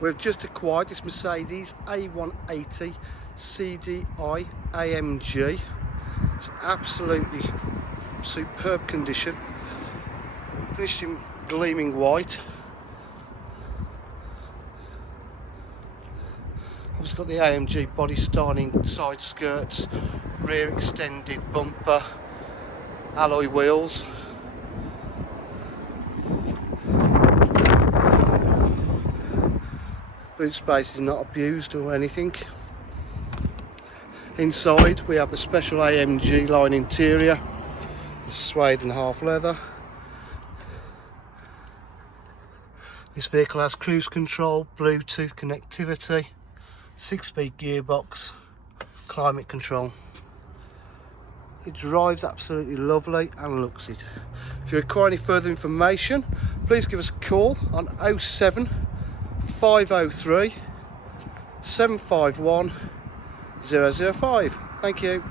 We've just acquired this Mercedes A180 CDI AMG. It's absolutely superb condition, finished in gleaming white. It's got the AMG body styling, side skirts, rear extended bumper, alloy wheels. Boot space is not abused or anything. Inside we have the special AMG line interior, the suede and half leather. This vehicle has cruise control, Bluetooth connectivity, 6-speed gearbox, climate control. It drives absolutely lovely and looks it. If you require any further information, please give us a call on 07 503 751 005. Thank you.